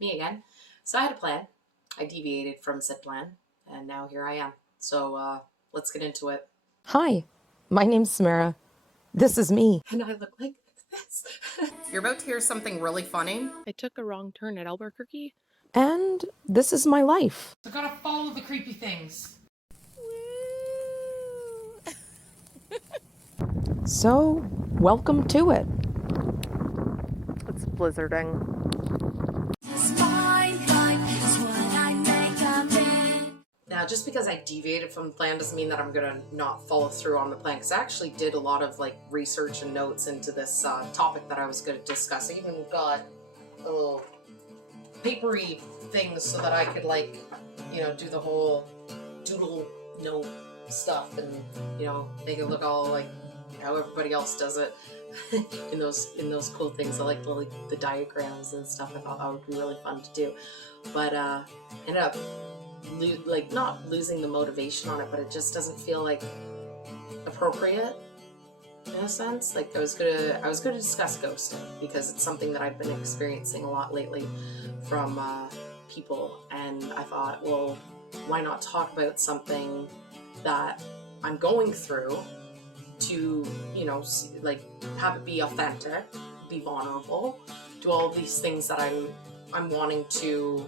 me again. So I had a plan. I deviated from said plan, and now here I am. So let's get into it. Hi, my name's Samara. This is me. And I look like this. You're about to hear something really funny. I took a wrong turn at Albuquerque. And this is my life. I gotta follow the creepy things. So, welcome to it. It's blizzarding. Now, just because I deviated from the plan doesn't mean that I'm gonna not follow through on the plan, because I actually did a lot of research and notes into this topic that I was gonna discuss. I even got a little papery things so that I could do the whole doodle note stuff and make it look all like how everybody else does it in those cool things. I like the diagrams and stuff. I thought that would be really fun to do, but ended up not losing the motivation on it, but it just doesn't feel appropriate in a sense. I was gonna discuss ghosting because it's something that I've been experiencing a lot lately from people, and I thought, well, why not talk about something that I'm going through to have it be authentic, be vulnerable, do all these things that I'm wanting to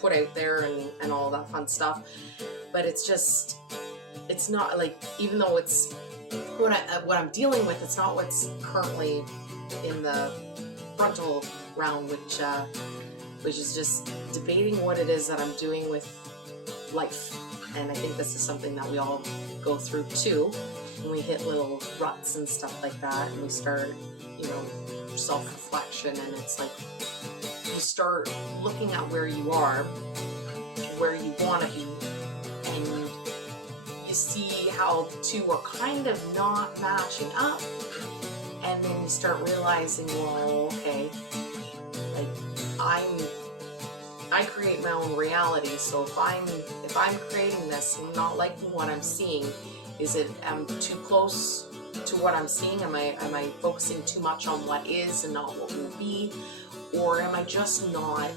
put out there and all that fun stuff. But it's not even though it's what I'm dealing with, it's not what's currently in the frontal realm, which is just debating what it is that I'm doing with life. And I think this is something that we all go through too, when we hit little ruts and stuff like that, and we start self-reflection, and it's you start looking at where you are, where you want to be, and you see how the two are kind of not matching up, and then you start realizing, well, okay, I create my own reality, so if I'm creating this and not liking what I'm seeing, is it am too close to what I'm seeing? Am I focusing too much on what is and not what will be? Or am I just not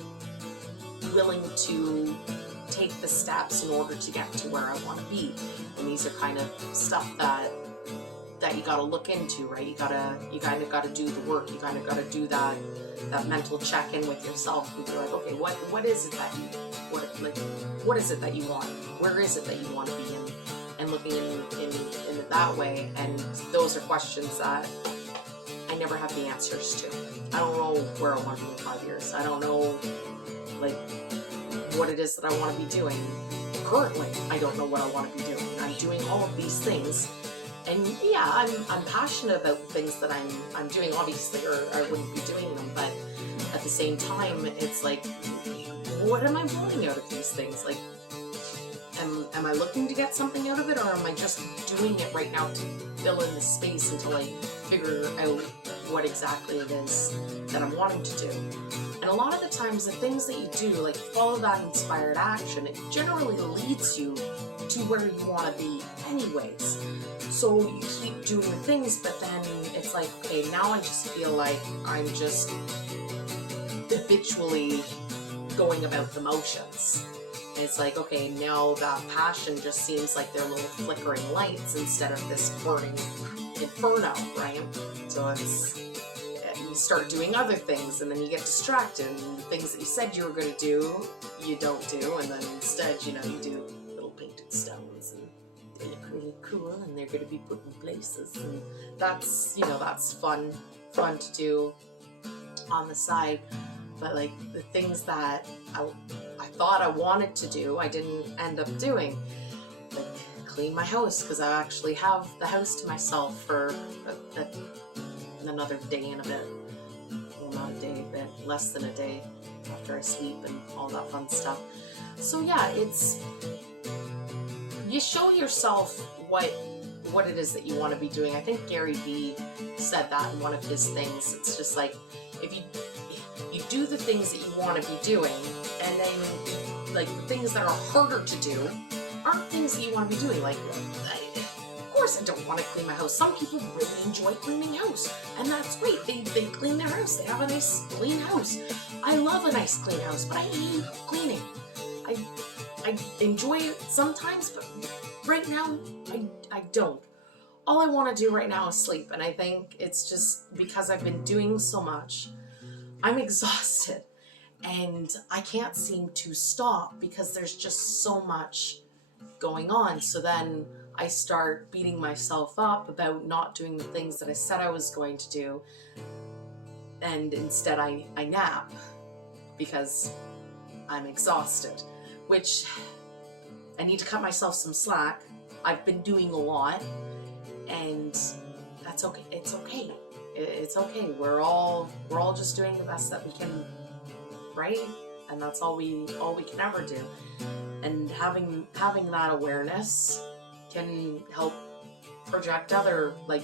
willing to take the steps in order to get to where I want to be? And these are kind of stuff that you got to look into, right? You kind of got to do the work. You kind of got to do that mental check-in with yourself and be like, okay, what is it that you what is it that you want? Where is it that you want to be in? And looking in it that way. And those are questions that I never have the answers to. I don't know where I want to be in 5 years. I don't know what it is that I want to be doing. Currently, I don't know what I want to be doing. I'm doing all of these things, and yeah, I'm passionate about things that I'm doing, obviously, or I wouldn't be doing them. But at the same time, it's what am I wanting out of these things? Am I looking to get something out of it, or am I just doing it right now to fill in the space until I figure out what exactly it is that I'm wanting to do? And a lot of the times, the things that you do, follow that inspired action, it generally leads you to where you want to be anyways. So you keep doing the things, but then it's okay, now I just feel like I'm just habitually going about the motions. And it's okay, now that passion just seems like they're little flickering lights instead of this burning inferno, right? So you start doing other things, and then you get distracted, and the things that you said you were going to do, you don't do, and then instead, you do little painted stones, and they look really cool, and they're going to be put in places, and that's fun to do on the side. But the things that I thought I wanted to do, I didn't end up doing. Clean my house, because I actually have the house to myself for another day and a bit. Well, not a day, but less than a day after I sleep and all that fun stuff. So yeah, you show yourself what it is that you want to be doing. I think Gary Vee said that in one of his things. It's just if you do the things that you want to be doing, and then the things that are harder to do aren't things that you want to be doing. Of course I don't want to clean my house. Some people really enjoy cleaning house, and that's great. They clean their house. They have a nice clean house. I love a nice clean house, but I hate cleaning. I enjoy it sometimes, but right now I don't. All I want to do right now is sleep, and I think it's just because I've been doing so much. I'm exhausted, and I can't seem to stop because there's just so much going on. So then I start beating myself up about not doing the things that I said I was going to do, and instead I nap because I'm exhausted, which I need to cut myself some slack. I've been doing a lot, and that's okay. It's okay. It's okay. We're all just doing the best that we can, right? And that's all we can ever do. And having that awareness can help project other, like,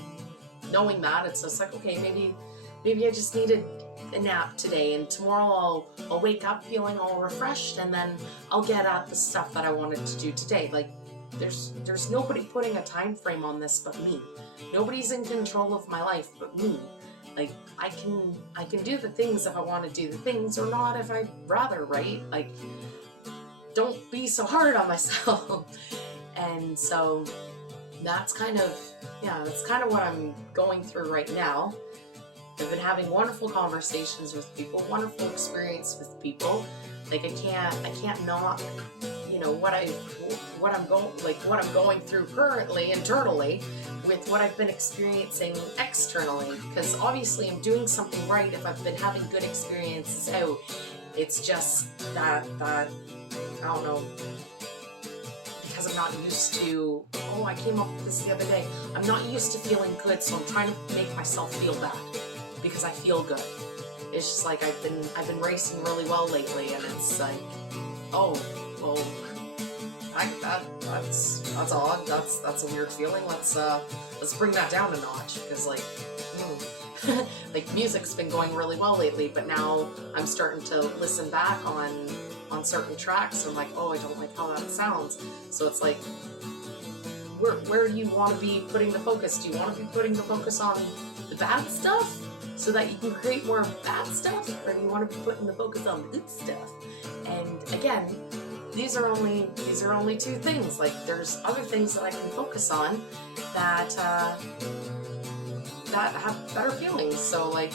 knowing that it's just like, okay, maybe I just needed a nap today, and tomorrow I'll wake up feeling all refreshed, and then I'll get at the stuff that I wanted to do today. Like, there's nobody putting a time frame on this but me. Nobody's in control of my life but me. Like, I can do the things if I want to do the things, or not if I'd rather, right? Like, don't be so hard on myself. And so that's kind of what I'm going through right now. I've been having wonderful conversations with people, wonderful experience with people. Like, I can't not, what I'm going through currently internally with what I've been experiencing externally, because obviously I'm doing something right if I've been having good experiences out. It's just that I don't know, because I'm not used to, I came up with this the other day. I'm not used to feeling good, so I'm trying to make myself feel bad because I feel good. It's just like I've been racing really well lately, and it's like, oh, well, that's odd. That's a weird feeling. Let's bring that down a notch, because like, like, music's been going really well lately, but now I'm starting to listen back on certain tracks, and I'm like, oh, I don't like how that sounds. So it's like, where do you want to be putting the focus? Do you want to be putting the focus on the bad stuff so that you can create more bad stuff, or do you want to be putting the focus on the good stuff? And again, these are only two things. Like, there's other things that I can focus on that have better feelings. So like,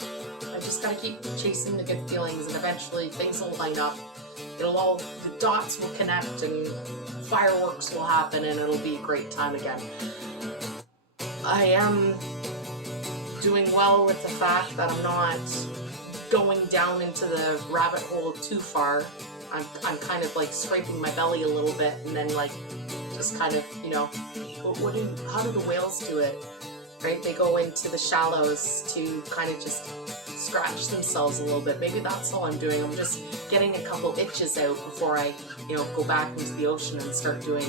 I just gotta keep chasing the good feelings, and eventually things will line up. The dots will connect, and fireworks will happen, and it'll be a great time again. I am doing well with the fact that I'm not going down into the rabbit hole too far. I'm kind of like scraping my belly a little bit, and then like just kind of, how do the whales do it? Right? They go into the shallows to kind of just scratch themselves a little bit. Maybe that's all I'm doing. I'm just getting a couple itches out before I, go back into the ocean and start doing,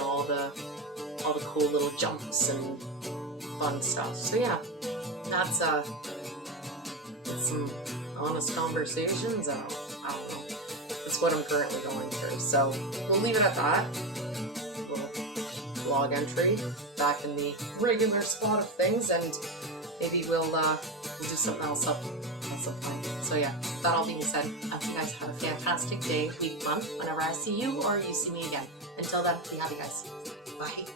all the cool little jumps and fun stuff. So yeah, that's some honest conversations. I don't know. That's what I'm currently going through. So we'll leave it at that. Log entry back in the regular spot of things, and maybe we'll do something else up at some point. So yeah, that all being said, I hope you guys have a fantastic day, week, month, whenever I see you or you see me again. Until then, be happy, guys. Bye.